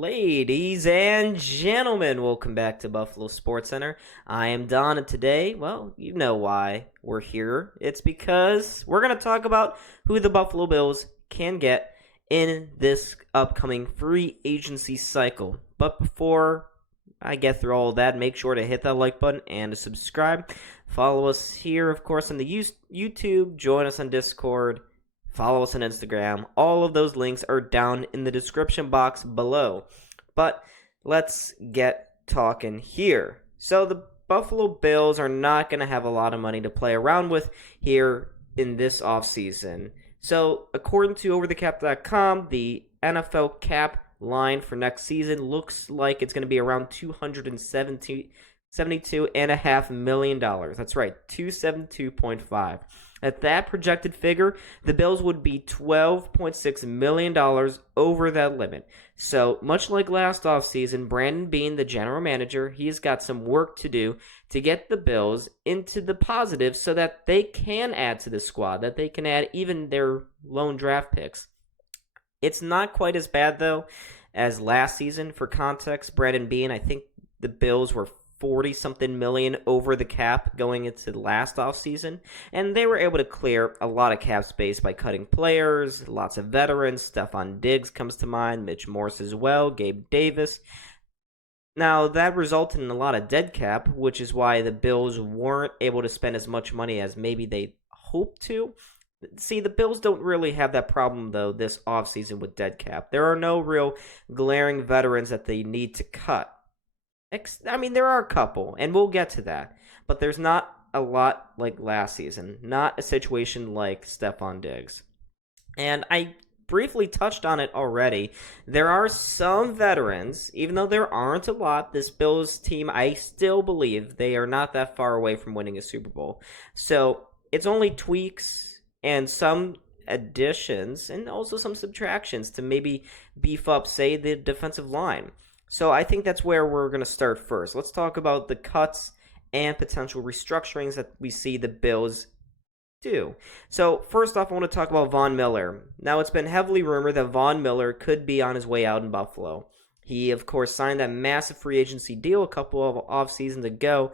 Ladies and gentlemen, welcome back to Buffalo SportsCenter. I am Don, and today, well, you know why we're here. It's because we're going to talk about who the Buffalo Bills can get in this upcoming free agency cycle. But before I get through all of that, make sure to hit that like button and to subscribe. Follow us here, of course, on the YouTube. Join us on Discord. Follow us on Instagram. All of those links are down in the description box below. But let's get talking here. So the Buffalo Bills are not going to have a lot of money to play around with here in this offseason. So according to overthecap.com, the NFL cap line for next season looks like it's going to be around $272.5 million. That's right, 272.5. At that projected figure, the Bills would be $12.6 million over that limit. So, much like last offseason, Brandon Beane, the general manager, he's got some work to do to get the Bills into the positive so that they can add to the squad, that they can add even their lone draft picks. It's not quite as bad, though, as last season. For context, Brandon Beane, I think the Bills were 40-something million over the cap going into the last offseason, and they were able to clear a lot of cap space by cutting players, lots of veterans. Stephon Diggs comes to mind, Mitch Morse as well, Gabe Davis. Now, that resulted in a lot of dead cap, which is why the Bills weren't able to spend as much money as maybe they hoped to. See, the Bills don't really have that problem, though, this offseason with dead cap. There are no real glaring veterans that they need to cut. I mean, there are a couple, and we'll get to that. But there's not a lot like last season. Not a situation like Stephon Diggs. And I briefly touched on it already. There are some veterans, even though there aren't a lot. This Bills team, I still believe they are not that far away from winning a Super Bowl. So it's only tweaks and some additions and also some subtractions to maybe beef up, say, the defensive line. So I think that's where we're going to start first. Let's talk about the cuts and potential restructurings that we see the Bills do. So first off, I want to talk about Von Miller. Now, it's been heavily rumored that Von Miller could be on his way out in Buffalo. He, of course, signed that massive free agency deal a couple of off seasons ago.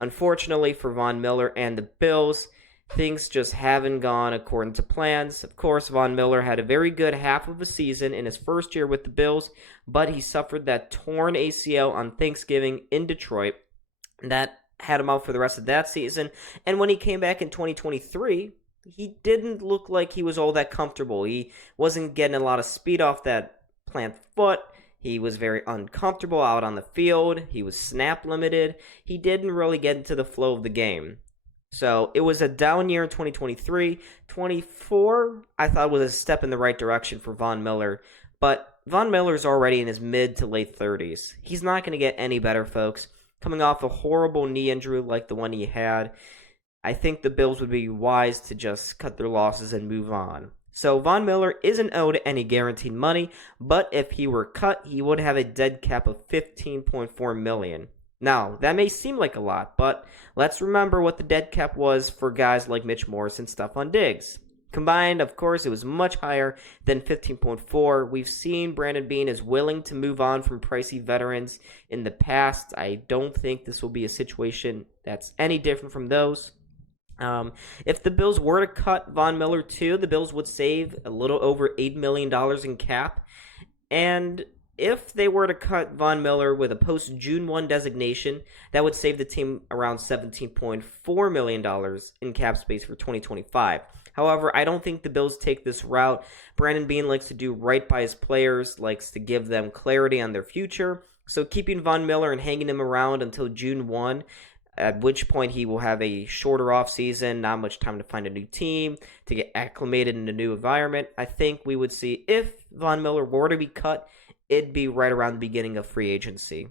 Unfortunately for Von Miller and the Bills, things just haven't gone according to plans. Of course, Von Miller had a very good half of a season in his first year with the Bills, but he suffered that torn ACL on Thanksgiving in Detroit. That had him out for the rest of that season. And when he came back in 2023, he didn't look like he was all that comfortable. He wasn't getting a lot of speed off that plant foot. He was very uncomfortable out on the field. He was snap limited. He didn't really get into the flow of the game. So it was a down year in 2023. 24, I thought, was a step in the right direction for Von Miller. But Von Miller's already in his mid to late 30s. He's not going to get any better, folks. Coming off a horrible knee injury like the one he had, I think the Bills would be wise to just cut their losses and move on. So Von Miller isn't owed any guaranteed money, but if he were cut, he would have a dead cap of $15.4 million. Now, that may seem like a lot, but let's remember what the dead cap was for guys like Mitch Morse and Stephon Diggs. Combined, of course, it was much higher than 15.4. We've seen Brandon Beane is willing to move on from pricey veterans in the past. I don't think this will be a situation that's any different from those. If the Bills were to cut Von Miller too, the Bills would save a little over $8 million in cap. And if they were to cut Von Miller with a post-June 1 designation, that would save the team around $17.4 million in cap space for 2025. However, I don't think the Bills take this route. Brandon Beane likes to do right by his players, likes to give them clarity on their future. So keeping Von Miller and hanging him around until June 1, at which point he will have a shorter offseason, not much time to find a new team, to get acclimated in a new environment, I think we would see if Von Miller were to be cut, it'd be right around the beginning of free agency.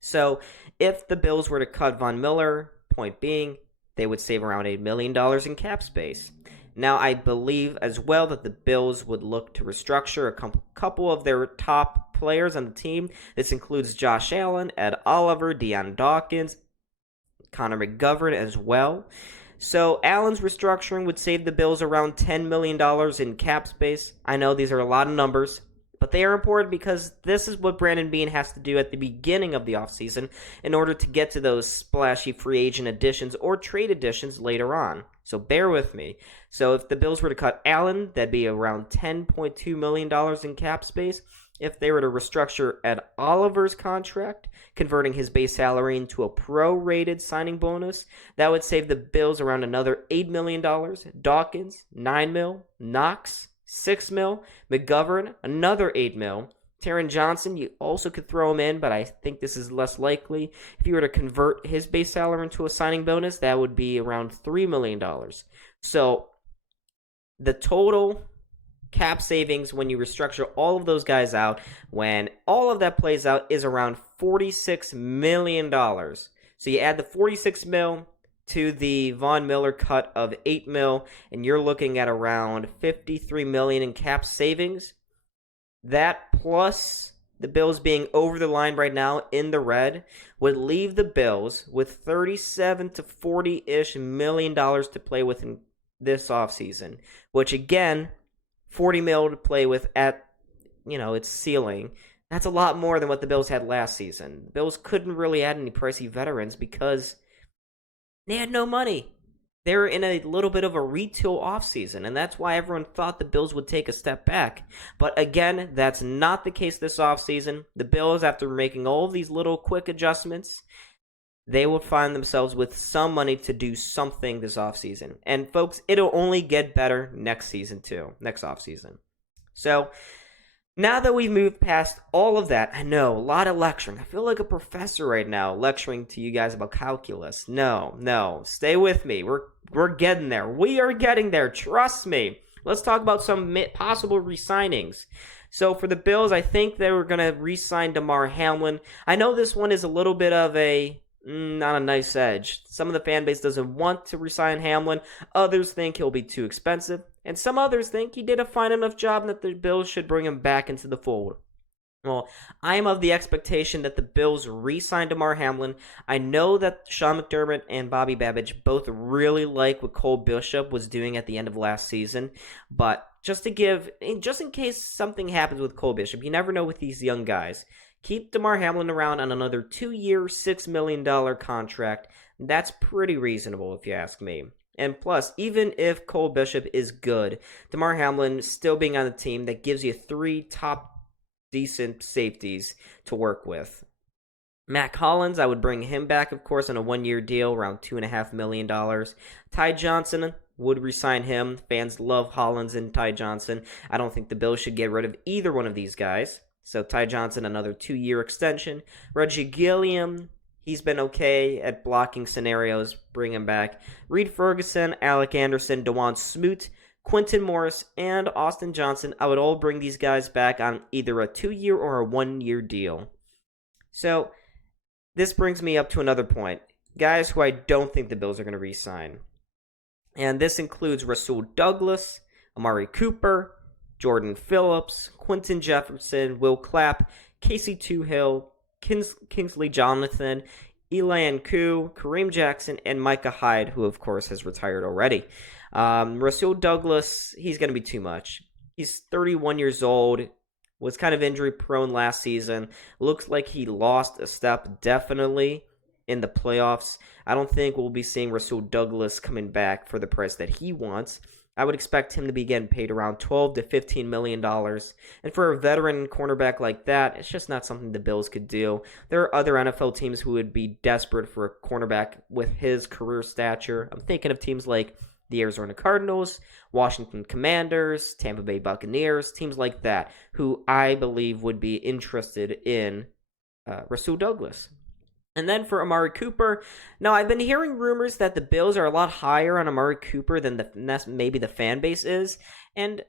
So if the Bills were to cut Von Miller, point being, they would save around $8 million in cap space. Now, I believe as well that the Bills would look to restructure a couple of their top players on the team. This includes Josh Allen, Ed Oliver, Deion Dawkins, Connor McGovern as well. So Allen's restructuring would save the Bills around $10 million in cap space. I know these are a lot of numbers, But they are important because this is what Brandon Beane has to do at the beginning of the offseason in order to get to those splashy free agent additions or trade additions later on. So bear with me. So if the Bills were to cut Allen, that'd be around $10.2 million in cap space. If they were to restructure Ed Oliver's contract, converting his base salary into a prorated signing bonus, that would save the Bills around another $8 million. Dawkins, $9 million. Knox, $6 million. McGovern, another $8 million. Taron Johnson, you also could throw him in, but I think this is less likely. If you were to convert his base salary into a signing bonus, that would be around $3 million. So the total cap savings when you restructure all of those guys out, when all of that plays out, is around $46 million. So you add the $46 million to the Von Miller cut of $8 million, and you're looking at around $53 million in cap savings. That plus the Bills being over the line right now in the red would leave the Bills with 37 to 40-ish million dollars to play with in this offseason, which again, $40 million to play with at, its ceiling. That's a lot more than what the Bills had last season. The Bills couldn't really add any pricey veterans because they had no money. They were in a little bit of a retool offseason, and that's why everyone thought the Bills would take a step back. But again, that's not the case this offseason. The Bills, after making all of these little quick adjustments, they will find themselves with some money to do something this offseason. And folks, it'll only get better next season too, next offseason. So now that we've moved past all of that, I know, a lot of lecturing. I feel like a professor right now lecturing to you guys about calculus. No, stay with me. We're getting there. We are getting there. Trust me. Let's talk about some possible re-signings. So for the Bills, I think they were going to re-sign Damar Hamlin. I know this one is a little bit of a not a nice edge. Some of the fan base doesn't want to re-sign Hamlin. Others think he'll be too expensive. And some others think he did a fine enough job and that the Bills should bring him back into the fold. Well, I am of the expectation that the Bills re-signed Damar Hamlin. I know that Sean McDermott and Bobby Babbage both really like what Cole Bishop was doing at the end of last season. But just in case something happens with Cole Bishop, you never know with these young guys. Keep Damar Hamlin around on another 2-year, $6 million contract. That's pretty reasonable if you ask me. And plus, even if Cole Bishop is good, Damar Hamlin still being on the team, that gives you 3 top decent safeties to work with. Matt Collins, I would bring him back, of course, on a 1-year deal, around $2.5 million. Ty Johnson, would re-sign him. Fans love Hollins and Ty Johnson. I don't think the Bills should get rid of either one of these guys. So Ty Johnson, another 2-year extension. Reggie Gilliam, he's been okay at blocking scenarios. Bring him back. Reed Ferguson, Alec Anderson, DeJuan Smoot, Quentin Morris, and Austin Johnson. I would all bring these guys back on either a 2-year or a 1-year deal. So this brings me up to another point. Guys who I don't think the Bills are going to re-sign. And this includes Rasul Douglas, Amari Cooper, Jordan Phillips, Quentin Jefferson, Will Clapp, Casey Toohill, Kingsley Jonathan, Elan Koo, Kareem Jackson, and Micah Hyde, who of course has retired already. Rasul Douglas, he's going to be too much. He's 31 years old, was kind of injury prone last season. Looks like he lost a step definitely in the playoffs. I don't think we'll be seeing Rasul Douglas coming back for the price that he wants. I would expect him to be getting paid around $12 to $15 million. And for a veteran cornerback like that, it's just not something the Bills could do. There are other NFL teams who would be desperate for a cornerback with his career stature. I'm thinking of teams like the Arizona Cardinals, Washington Commanders, Tampa Bay Buccaneers, teams like that, who I believe would be interested in Rasul Douglas. And then for Amari Cooper, now I've been hearing rumors that the Bills are a lot higher on Amari Cooper than maybe the fan base is, and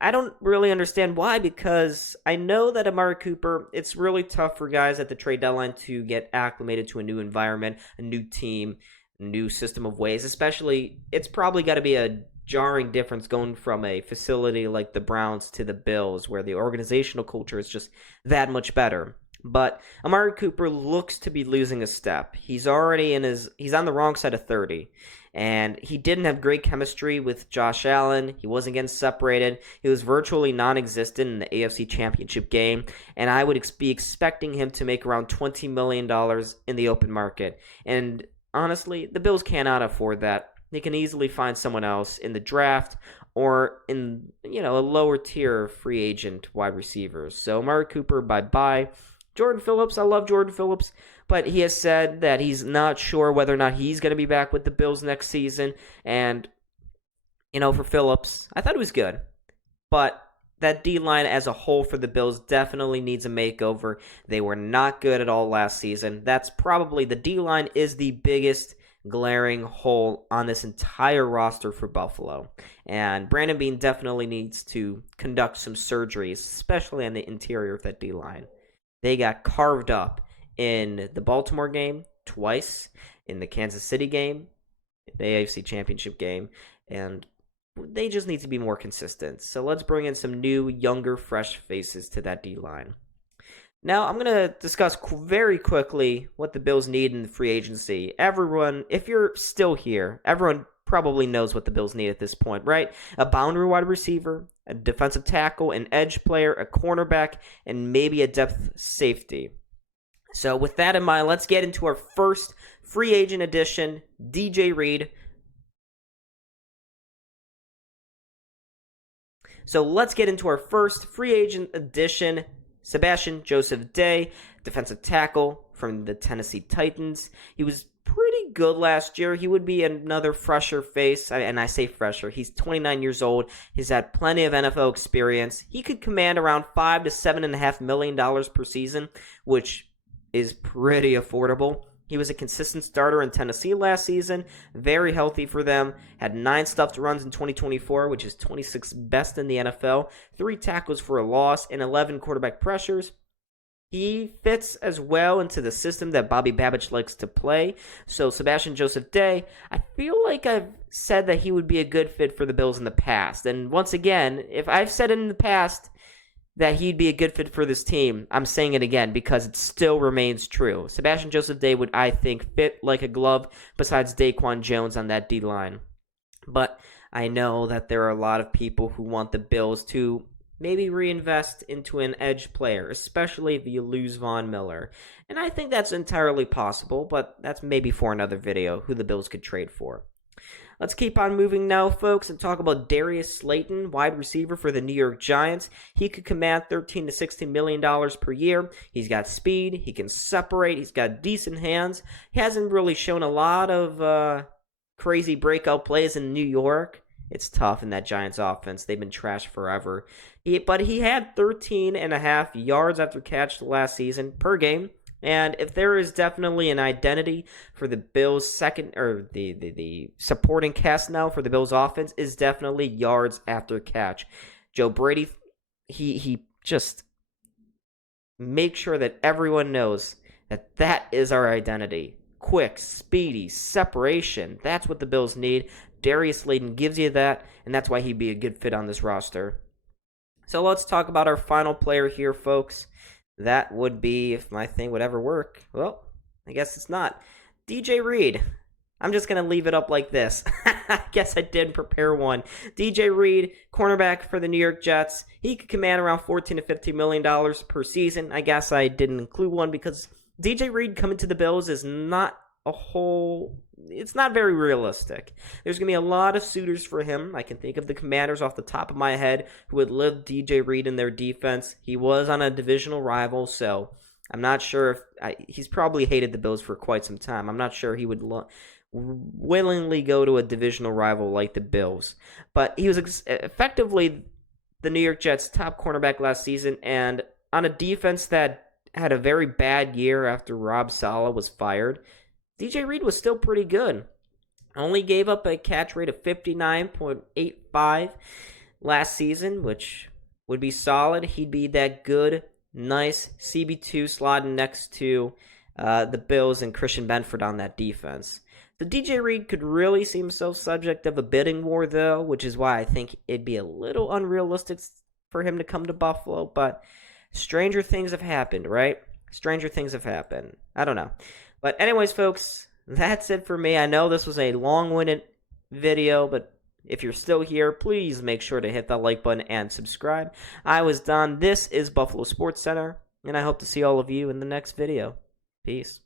I don't really understand why, because I know that Amari Cooper, it's really tough for guys at the trade deadline to get acclimated to a new environment, a new team, a new system of ways, especially it's probably got to be a jarring difference going from a facility like the Browns to the Bills, where the organizational culture is just that much better. But Amari Cooper looks to be losing a step. He's on the wrong side of 30. And he didn't have great chemistry with Josh Allen. He wasn't getting separated. He was virtually non-existent in the AFC Championship game. And I would be expecting him to make around $20 million in the open market. And honestly, the Bills cannot afford that. They can easily find someone else in the draft or in, a lower tier free agent wide receivers. So Amari Cooper, bye-bye. Jordan Phillips, I love Jordan Phillips, but he has said that he's not sure whether or not he's going to be back with the Bills next season. And, for Phillips, I thought it was good. But that D-line as a whole for the Bills definitely needs a makeover. They were not good at all last season. That's probably, the D-line is the biggest glaring hole on this entire roster for Buffalo. And Brandon Beane definitely needs to conduct some surgeries, especially on the interior of that D-line. They got carved up in the Baltimore game twice, in the Kansas City game, the AFC Championship game, and they just need to be more consistent. So let's bring in some new, younger, fresh faces to that D-line. Now, I'm going to discuss very quickly what the Bills need in the free agency. Everyone, if you're still here, everyone probably knows what the Bills need at this point, right? A boundary wide receiver, a defensive tackle, an edge player, a cornerback, and maybe a depth safety. So with that in mind, let's get into our first free agent addition, DJ Reed. So let's get into our first free agent addition, Sebastian Joseph Day, defensive tackle from the Tennessee Titans. He was pretty good last year. He would be another fresher face, and I say fresher. He's 29 years old. He's had plenty of NFL experience. He could command around $5 to $7.5 million per season, which is pretty affordable. He was a consistent starter in Tennessee last season, very healthy for them, had 9 stuffed runs in 2024, which is 26th best in the NFL, 3 tackles for a loss, and 11 quarterback pressures. He fits as well into the system that Bobby Babich likes to play. So Sebastian Joseph Day, I feel like I've said that he would be a good fit for the Bills in the past. And once again, if I've said it in the past that he'd be a good fit for this team, I'm saying it again because it still remains true. Sebastian Joseph Day would, I think, fit like a glove besides Daquan Jones on that D-line. But I know that there are a lot of people who want the Bills to maybe reinvest into an edge player, especially if you lose Von Miller. And I think that's entirely possible, but that's maybe for another video, who the Bills could trade for. Let's keep on moving now, folks, and talk about Darius Slayton, wide receiver for the New York Giants. He could command $13 to $16 million per year. He's got speed. He can separate. He's got decent hands. He hasn't really shown a lot of crazy breakout plays in New York. It's tough in that Giants offense. They've been trashed forever. But he had 13.5 yards after catch last season per game. And if there is definitely an identity for the Bills' the supporting cast now for the Bills' offense is definitely yards after catch. Joe Brady, he just makes sure that everyone knows that is our identity. Quick, speedy, separation. That's what the Bills need. Darius Slayton gives you that, and that's why he'd be a good fit on this roster. So let's talk about our final player here, folks. That would be, if my thing would ever work. Well, I guess it's not. DJ Reed. I'm just going to leave it up like this. I guess I didn't prepare one. DJ Reed, cornerback for the New York Jets. He could command around $14 to $15 million per season. I guess I didn't include one because DJ Reed coming to the Bills is not it's not very realistic. There's going to be a lot of suitors for him. I can think of the Commanders off the top of my head who would live DJ Reed in their defense. He was on a divisional rival, so I'm not sure if he's probably hated the Bills for quite some time. I'm not sure he would willingly go to a divisional rival like the Bills. But he was effectively the New York Jets' top cornerback last season, and on a defense that had a very bad year after Rob Saleh was fired, DJ Reed was still pretty good. Only gave up a catch rate of 59.85 last season, which would be solid. He'd be that good, nice CB2 slotting next to the Bills and Christian Benford on that defense. The DJ Reed could really see himself subject of a bidding war, though, which is why I think it'd be a little unrealistic for him to come to Buffalo. But stranger things have happened, right? Stranger things have happened. I don't know. But anyways, folks, that's it for me. I know this was a long-winded video, but if you're still here, please make sure to hit that like button and subscribe. I was Don. This is Buffalo Sports Center, and I hope to see all of you in the next video. Peace.